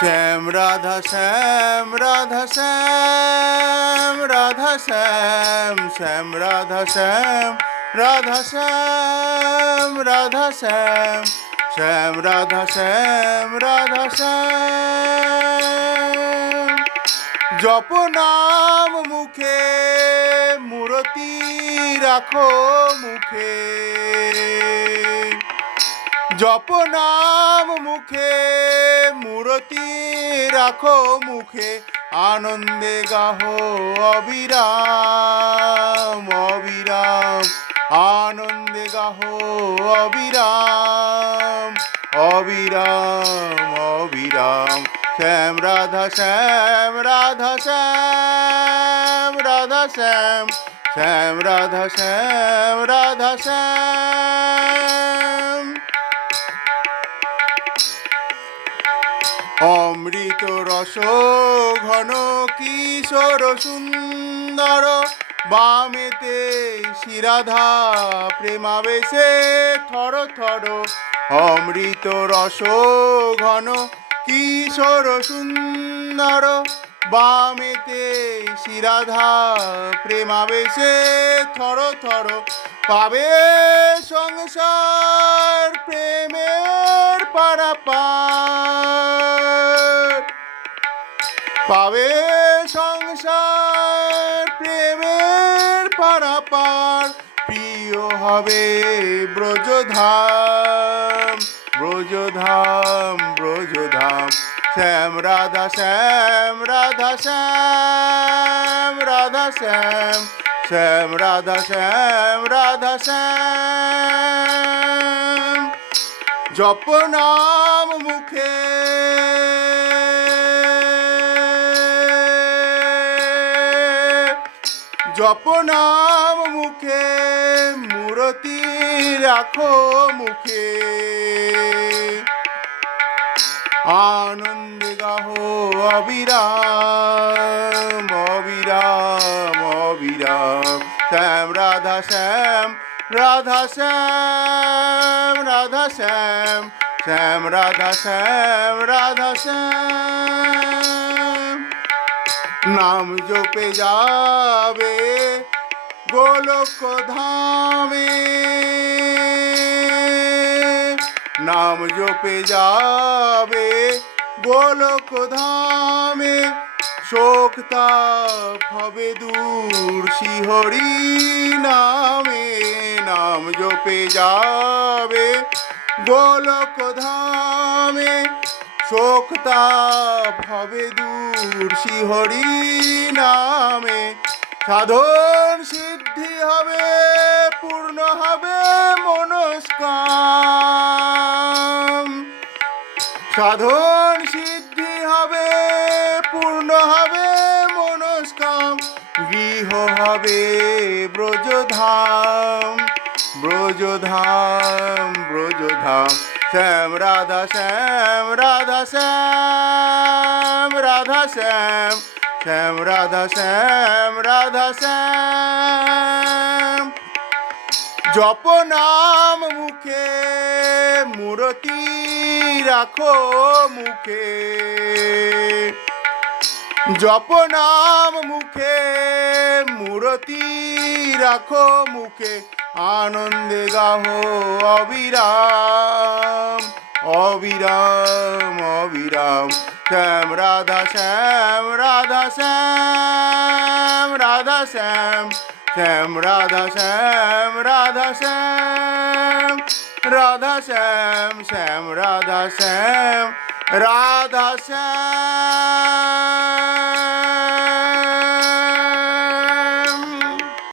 শ্যাম, রাধা শ্যাম রাধা শ্যাম রাধা শ্যাম শ্যাম, রাধা শ্যাম রাধা শ্যাম রাধা শ্যাম শ্যাম, রাধা শ্যাম রাধা শ্যাম। জপ নাম মুখে, মূরতি রাখো মুখে। জপ নাম মুখে, মূরতি রাখো মুখে, আনন্দে গাহো অবিরাম অবিরাম, আনন্দে গাহো অবিরাম অবিরাম অবিরাম, শ্যাম রাধা শ্যাম রাধা শ্যাম রাধা শ্যাম শ্যাম রাধা শ্যাম রাধা শ্যাম। অমৃত রস ঘন কিশোর সুন্দর। বামেতে শিরাধা প্রেমাবেশে থর থর। অমৃত রস ঘন কিশোর সুন্দর। বামেতে শিরাধা প্রেমাবেশে থর থর। পাবে সংসার প্রেমের পারাপার। পাবে সংসার, প্রেমের পারাপার। প্রিয় হবে ব্রজধাম ব্রজধাম ব্রজধাম। শ্যাম রাধা শ্যাম রাধা শ্যাম রাধা, শ্যাম শ্যাম রাধা শ্যাম রাধা, শ্যাম। জপ নাম মুখে জপ নাম মুখে, মূরতি রাখো মুখে। আনন্দ গাহো অবিরাম অবিরাম অবিরাম। শ্যাম, রাধা শ্যাম রাধা শ্যাম রাধা শ্যাম। শ্যাম, রাধা শ্যাম রাধা শ্যাম। নাম জপে যাবে ধামে নাম জপে যাবে গোলক ধামে শোকতা হবে দূর শিহরি নামে। নাম জপে যাবে গোলক ধামে শোকতা হবে দূর শিহরি নামে। সাধন সিদ্ধি হবে, পূর্ণ হবে মনস্কাম। সাধন সিদ্ধি হবে, পূর্ণ হবে মনস্কাম। গৃহ হবে ব্রজধাম ব্রজধাম ব্রজধাম। শ্যাম রাধা শ্যাম রাধা শ্যাম রাধা, শ্যাম শ্যাম, রাধা শ্যাম রাধা শ্যাম। জপ নাম মুখে, মূরতি রাখো মুখে। জপ নাম মুখে, মূরতি রাখো মুখে। আনন্দে গাহো অবিরাম অবিরাম অবিরাম। শ্যাম রাধা শ্যাম রাধা শ্যাম রাধা শ্যাম শ্যাম রাধা শ্যাম রাধা শ্যাম রাধা শ্যাম শ্যাম রাধা শ্যাম রাধা শ্যাম